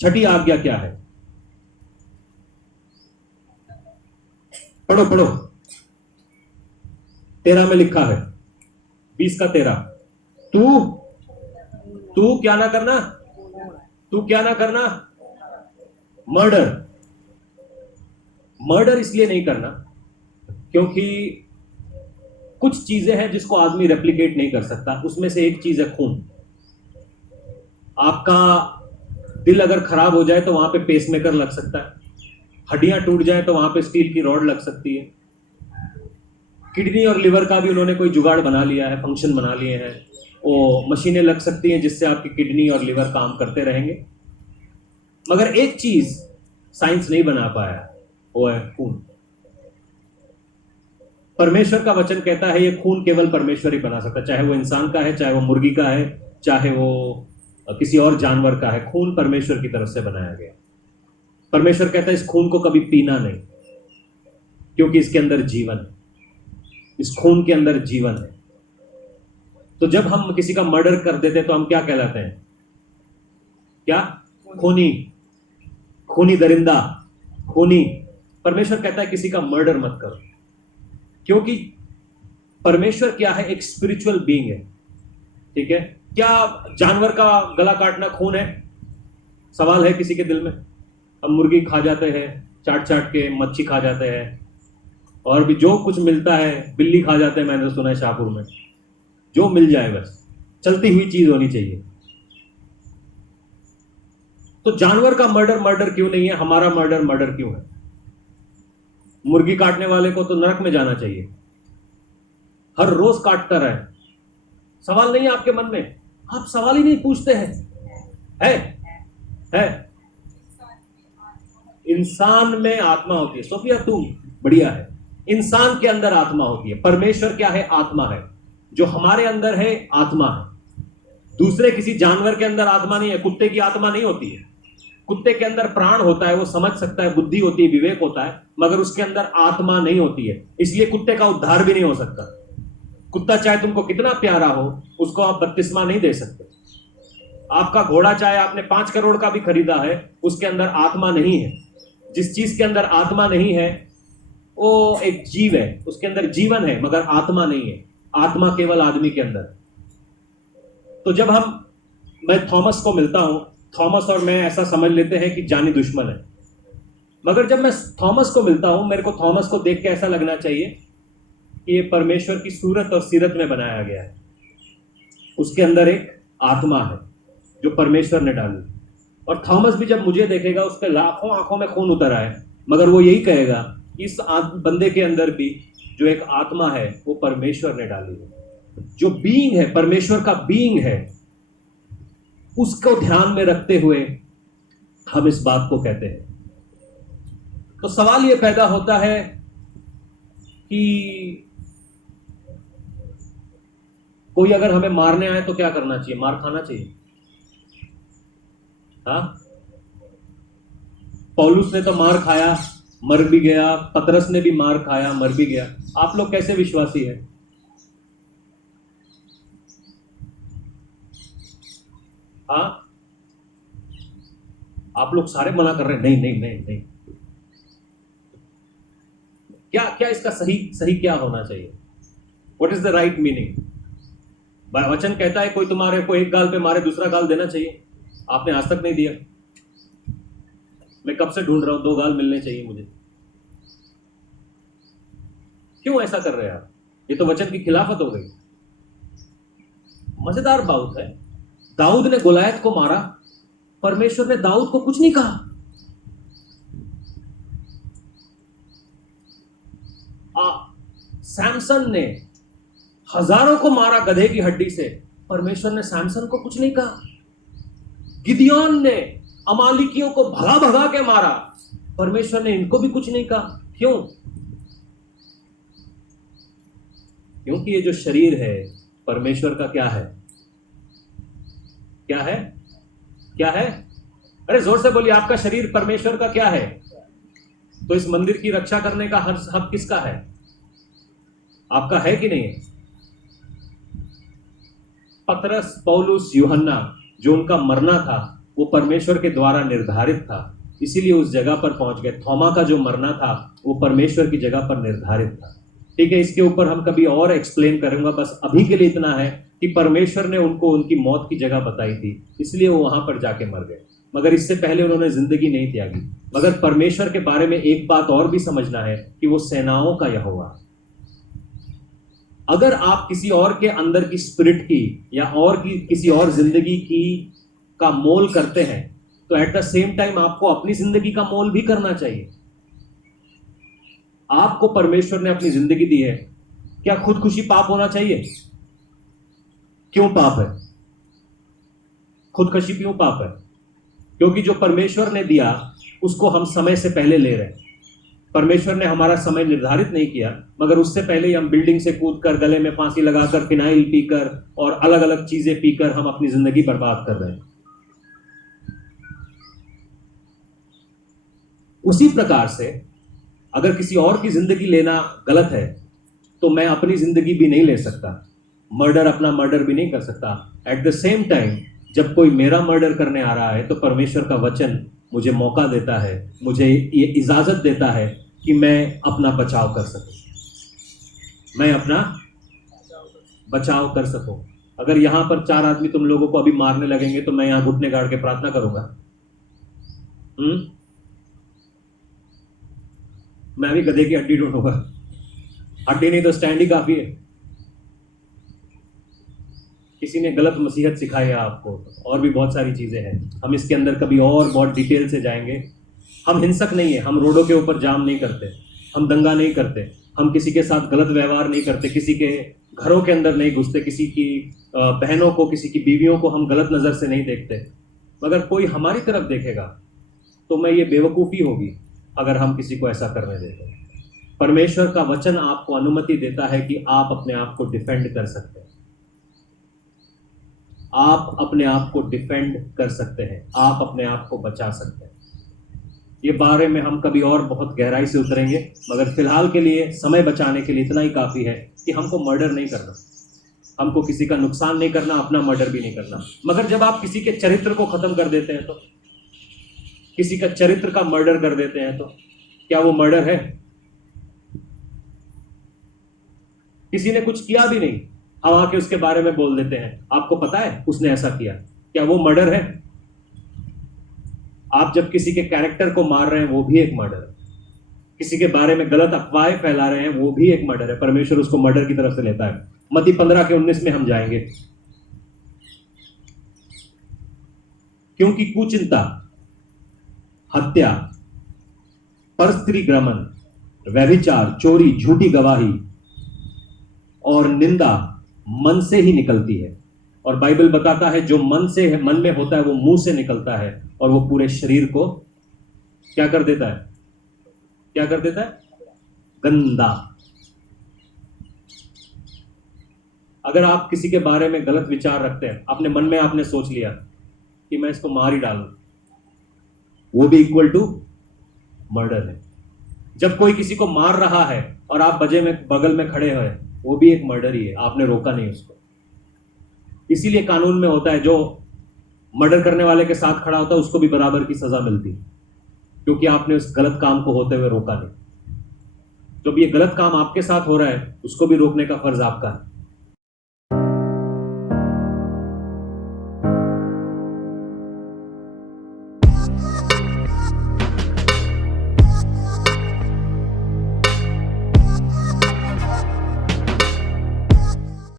छठी आज्ञा क्या है? पढ़ो पढ़ो, 13 में लिखा है, 20 का 13। तू तू क्या ना करना, तू क्या ना करना, मर्डर। मर्डर इसलिए नहीं करना क्योंकि कुछ चीजें हैं जिसको आदमी रेप्लिकेट नहीं कर सकता, उसमें से एक चीज है खून। आपका दिल अगर खराब हो जाए तो वहां पे पेसमेकर लग सकता है, हड्डियां टूट जाए तो वहां पे स्टील की रॉड लग सकती है, किडनी और लिवर का भी उन्होंने कोई जुगाड़ बना लिया है, फंक्शन बना लिए हैं, वो मशीनें लग सकती हैं जिससे आपकी किडनी और लिवर काम करते रहेंगे। मगर एक चीज साइंस नहीं बना पाया, वो है खून। परमेश्वर का वचन कहता है ये खून केवल परमेश्वर ही बना सकता है, चाहे वो इंसान का है, चाहे वो मुर्गी का है, चाहे वो किसी और जानवर का है, खून परमेश्वर की तरफ से बनाया गया। परमेश्वर कहता है इस खून को कभी पीना नहीं, क्योंकि इसके अंदर जीवन है, इस खून के अंदर जीवन है। तो जब हम किसी का मर्डर कर देते तो हम क्या कहलाते हैं? क्या? खूनी, खूनी दरिंदा, खूनी। परमेश्वर कहता है किसी का मर्डर मत करो, क्योंकि परमेश्वर क्या है? एक स्पिरिचुअल बीइंग है, ठीक है? क्या जानवर का गला काटना खून है? सवाल है किसी के दिल में? हम मुर्गी खा जाते हैं, चाट चाट के, मच्छी खा जाते हैं, और भी जो कुछ मिलता है, बिल्ली खा जाते हैं, मैंने तो सुना है शाहपुर में, जो मिल जाए बस, चलती हुई चीज होनी चाहिए। तो जानवर का मर्डर मर्डर क्यों नहीं है? हमारा मर्डर मर्डर क्यों है? मुर्गी काटने वाले को तो नरक में जाना चाहिए, हर रोज काटता रहे। सवाल नहीं है आपके मन में? आप सवाल ही नहीं पूछते हैं। है इंसान में आत्मा होती है। सोफिया तू बढ़िया है, इंसान के अंदर आत्मा होती है। परमेश्वर क्या है? आत्मा है। जो हमारे अंदर है आत्मा है, दूसरे किसी जानवर के अंदर आत्मा नहीं है। कुत्ते की आत्मा नहीं होती है, कुत्ते के अंदर प्राण होता है, वो समझ सकता है, बुद्धि होती है, विवेक होता है, मगर उसके अंदर आत्मा नहीं होती है, इसलिए कुत्ते का उद्धार भी नहीं हो सकता। कुत्ता चाहे तुमको कितना प्यारा हो, उसको आप बपतिस्मा नहीं दे सकते। आपका घोड़ा चाहे आपने 5 करोड़ का भी खरीदा है, उसके अंदर आत्मा नहीं है। जिस चीज के अंदर आत्मा नहीं है वो एक जीव है, उसके अंदर जीवन है मगर आत्मा नहीं है। आत्मा केवल आदमी के अंदर। तो जब मैं थॉमस को मिलता हूं, थॉमस और मैं ऐसा समझ लेते हैं कि जानी दुश्मन है, मगर जब मैं थॉमस को मिलता हूं, मेरे को थॉमस को देख के ऐसा लगना चाहिए कि ये परमेश्वर की सूरत और सीरत में बनाया गया है, उसके अंदर एक आत्मा है जो परमेश्वर ने डाली। और थॉमस भी जब मुझे देखेगा, उसके लाखों आंखों में खून उतर आए, मगर वो यही कहेगा इस बंदे के अंदर भी जो एक आत्मा है वो परमेश्वर ने डाली है। जो बीइंग है, परमेश्वर का बीइंग है, उसको ध्यान में रखते हुए हम इस बात को कहते हैं। तो सवाल यह पैदा होता है कि कोई अगर हमें मारने आए तो क्या करना चाहिए? मार खाना चाहिए? हाँ, पौलुस ने तो मार खाया, मर भी गया, पतरस ने भी मार खाया, मर भी गया। आप लोग कैसे विश्वासी हैं? हाँ, आप लोग सारे मना कर रहे हैं, नहीं नहीं नहीं नहीं। क्या क्या इसका सही सही क्या होना चाहिए? What is the right meaning? वचन कहता है कोई तुम्हारे को एक गाल पे मारे दूसरा गाल देना चाहिए, आपने आज तक नहीं दिया। मैं कब से ढूंढ रहा हूं, 2 गाल मिलने चाहिए मुझे। क्यों ऐसा कर रहे हैं आप? ये तो वचन की खिलाफत हो गई। मजेदार बात है, दाऊद ने गोलायत को मारा, परमेश्वर ने दाऊद को कुछ नहीं कहा। सैमसन ने हजारों को मारा गधे की हड्डी से, परमेश्वर ने सैमसन को कुछ नहीं कहा। गिदियोन ने अमालिकियों को भगा भगा के मारा, परमेश्वर ने इनको भी कुछ नहीं कहा। क्यों? क्योंकि ये जो शरीर है परमेश्वर का क्या है? क्या है? क्या है? अरे जोर से बोलिए, आपका शरीर परमेश्वर का क्या है? तो इस मंदिर की रक्षा करने का हक किसका है? आपका है कि नहीं? पतरस, पौलुस, यूहन्ना, जो उनका मरना था, वो परमेश्वर के द्वारा निर्धारित था, इसीलिए उस जगह पर पहुंच गए। थोमा का जो मरना था वो परमेश्वर की जगह पर निर्धारित था। ठीक है, इसके ऊपर हम कभी और एक्सप्लेन करेंगे, बस अभी के लिए इतना है कि परमेश्वर ने उनको उनकी मौत की जगह बताई थी, इसलिए वो वहां पर जाके मर गए, मगर इससे पहले उन्होंने जिंदगी नहीं त्यागी। मगर परमेश्वर के बारे में एक बात और भी समझना है कि वो सेनाओं का यहोवा। अगर आप किसी और के अंदर की स्पिरिट की या और की किसी और जिंदगी की का मोल करते हैं, तो एट द सेम टाइम आपको अपनी जिंदगी का मोल भी करना चाहिए। आपको परमेश्वर ने अपनी जिंदगी दी है, क्या खुदकुशी पाप होना चाहिए? क्यों पाप है? खुदकुशी क्यों पाप है? क्योंकि जो परमेश्वर ने दिया उसको हम समय से पहले ले रहे हैं। परमेश्वर ने हमारा समय निर्धारित नहीं किया, मगर उससे पहले ही हम बिल्डिंग से कूदकर, गले में फांसी लगाकर, फिनाइल पीकर और अलग अलग चीजें पीकर हम अपनी जिंदगी बर्बाद कर रहे हैं। उसी प्रकार से अगर किसी और की जिंदगी लेना गलत है, तो मैं अपनी जिंदगी भी नहीं ले सकता। मर्डर अपना मर्डर भी नहीं कर सकता। एट द सेम टाइम जब कोई मेरा मर्डर करने आ रहा है, तो परमेश्वर का वचन मुझे मौका देता है, मुझे ये इजाजत देता है कि मैं अपना बचाव कर सकूं, मैं अपना बचाव कर सकूं। अगर यहां पर 4 आदमी तुम लोगों को अभी मारने लगेंगे, तो मैं यहां घुटने गाड़ के प्रार्थना करूंगा? मैं भी गधे की हड्डी ढूंढूंगा? हड्डी नहीं तो स्टैंड ही काफी है। किसी ने गलत मसीहत सिखाई है आपको, और भी बहुत सारी चीजें हैं, हम इसके अंदर कभी और बहुत डिटेल से जाएंगे। हम हिंसक नहीं है, हम रोडों के ऊपर जाम नहीं करते, हम दंगा नहीं करते, हम किसी के साथ गलत व्यवहार नहीं करते, किसी के घरों के अंदर नहीं घुसते, किसी की बहनों को, किसी की बीवियों को हम गलत नजर से नहीं देखते। मगर कोई हमारी तरफ देखेगा तो मैं ये बेवकूफ़ी होगी अगर हम किसी को ऐसा करने देते हैं। परमेश्वर का वचन आपको अनुमति देता है कि आप अपने आप को डिफेंड कर सकते हैं, आप अपने आप को डिफेंड कर सकते हैं, आप अपने आप को बचा सकते हैं। ये बारे में हम कभी और बहुत गहराई से उतरेंगे, मगर फिलहाल के लिए, समय बचाने के लिए इतना ही काफ़ी है कि हमको मर्डर नहीं करना, हमको किसी का नुकसान नहीं करना, अपना मर्डर भी नहीं करना। मगर जब आप किसी के चरित्र को खत्म कर देते हैं, तो किसी का चरित्र का मर्डर कर देते हैं, तो क्या वो मर्डर है? किसी ने कुछ किया भी नहीं, हम आके उसके बारे में बोल देते हैं, आपको पता है उसने ऐसा किया, क्या वो मर्डर है? आप जब किसी के कैरेक्टर को मार रहे हैं, वो भी एक मर्डर है। किसी के बारे में गलत अफवाहें फैला रहे हैं, वो भी एक मर्डर है। परमेश्वर उसको मर्डर की तरफ से लेता है। मत्ती 15:19 में हम जाएंगे। क्योंकि कुचिंता, हत्या, परस्त्री गमन, व्यभिचार, चोरी, झूठी गवाही और निंदा मन से ही निकलती है। और बाइबल बताता है जो मन में होता है वो मुंह से निकलता है, और वो पूरे शरीर को क्या कर देता है? क्या कर देता है? गंदा। अगर आप किसी के बारे में गलत विचार रखते हैं, अपने मन में आपने सोच लिया कि मैं इसको मार ही डालूं, वो भी इक्वल टू मर्डर है। जब कोई किसी को मार रहा है और आप बगल में खड़े हैं, वो भी एक मर्डर ही है, आपने रोका नहीं उसको। इसीलिए कानून में होता है, जो मर्डर करने वाले के साथ खड़ा होता है उसको भी बराबर की सजा मिलती है, क्योंकि आपने उस गलत काम को होते हुए रोका नहीं। जब ये गलत काम आपके साथ हो रहा है, उसको भी रोकने का फर्ज आपका है।